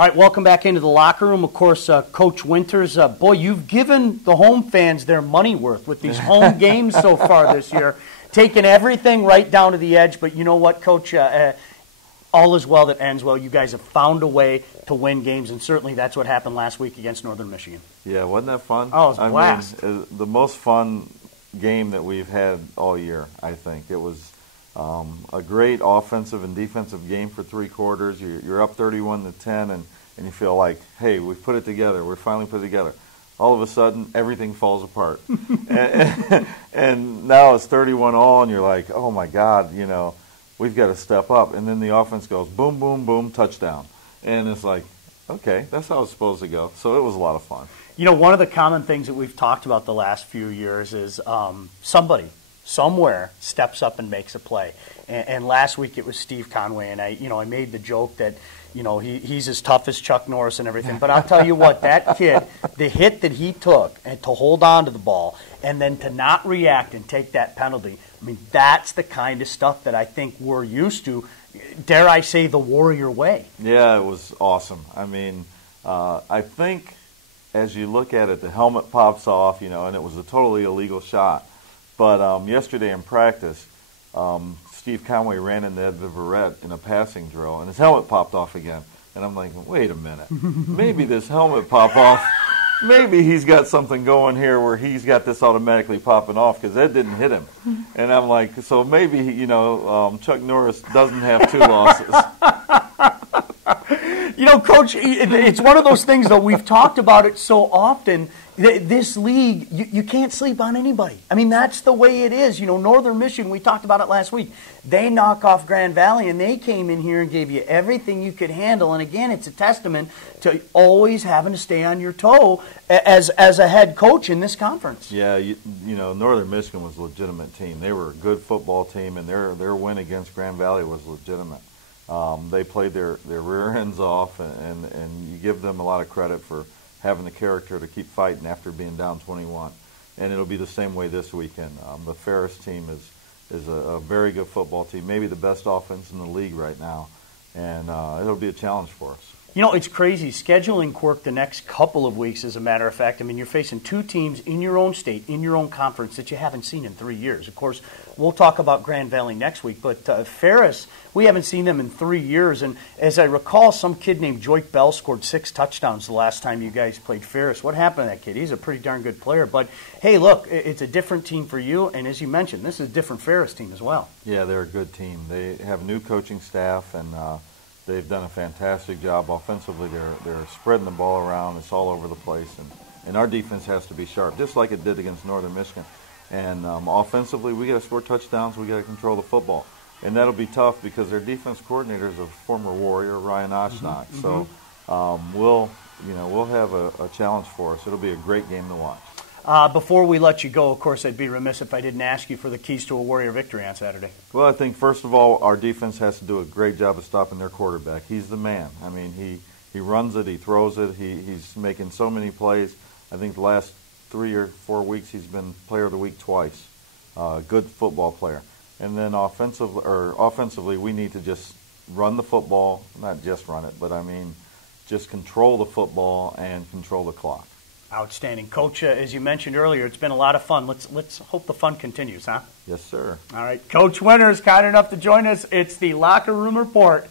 All right, welcome back into the locker room. Of course, Coach Winters, boy, you've given the home fans their money worth with these home games so far this year, taking everything right down to the edge. But you know what, Coach? All is well that ends well. You guys have found a way to win games, and certainly that's what happened last week against Northern Michigan. Yeah, wasn't that fun? Oh, it was a blast. I mean, the most fun game that we've had all year, I think. It was a great offensive and defensive game for 3 quarters. You're up 31-10, and you feel like, hey, we've put it together. We're finally put it together. All of a sudden, everything falls apart. and now it's 31-all, and you're like, oh, my God, you know, we've got to step up. And then the offense goes boom, boom, boom, touchdown. And it's like, okay, that's how it's supposed to go. So it was a lot of fun. You know, one of the common things that we've talked about the last few years is somebody, somewhere, steps up and makes a play. And last week it was Steve Conway, and I made the joke that, you know, he's as tough as Chuck Norris and everything. But I'll tell you what, that kid, the hit that he took and to hold on to the ball and then to not react and take that penalty, I mean, that's the kind of stuff that I think we're used to, dare I say, the Warrior way. Yeah, it was awesome. I mean, I think as you look at it, the helmet pops off, you know, and it was a totally illegal shot. But yesterday in practice, Steve Conway ran into Ed Viverette in a passing drill, and his helmet popped off again. And I'm like, wait a minute. Maybe this helmet popped off. Maybe he's got something going here where he's got this automatically popping off because Ed didn't hit him. And I'm like, so maybe, you know, Chuck Norris doesn't have 2 losses. You know, Coach, it's one of those things, though, we've talked about it so often. This league, you can't sleep on anybody. I mean, that's the way it is. You know, Northern Michigan, we talked about it last week. They knock off Grand Valley, and they came in here and gave you everything you could handle. And, again, it's a testament to always having to stay on your toe as a head coach in this conference. Yeah, you know, Northern Michigan was a legitimate team. They were a good football team, and their win against Grand Valley was legitimate. They played their rear ends off, and you give them a lot of credit for having the character to keep fighting after being down 21. And it'll be the same way this weekend. The Ferris team is a very good football team, maybe the best offense in the league right now, and it'll be a challenge for us. You know, it's crazy. Scheduling quirk the next couple of weeks, as a matter of fact. I mean, you're facing 2 teams in your own state, in your own conference that you haven't seen in 3 years. Of course, we'll talk about Grand Valley next week, but Ferris, we haven't seen them in 3 years. And as I recall, some kid named Joik Bell scored 6 touchdowns the last time you guys played Ferris. What happened to that kid? He's a pretty darn good player. But, hey, look, it's a different team for you. And as you mentioned, this is a different Ferris team as well. Yeah, they're a good team. They have a new coaching staff, and they've done a fantastic job offensively. They're spreading the ball around. It's all over the place. And our defense has to be sharp, just like it did against Northern Michigan. And offensively, we got to score touchdowns. We got to control the football. And that'll be tough because their defense coordinator is a former Warrior, Ryan Oshnock. So we'll have a challenge for us. It'll be a great game to watch. Before we let you go, of course, I'd be remiss if I didn't ask you for the keys to a Warrior victory on Saturday. Well, I think, first of all, our defense has to do a great job of stopping their quarterback. He's the man. I mean, he runs it, he throws it, he's making so many plays. I think the last 3 or 4 weeks he's been Player of the Week twice. Good football player. And then offensively, we need to just run the football, not just run it, but I mean just control the football and control the clock. Outstanding. Coach, as you mentioned earlier, it's been a lot of fun. Let's hope the fun continues, huh? Yes, sir. All right. Coach Winters, kind enough to join us. It's the Locker Room Report.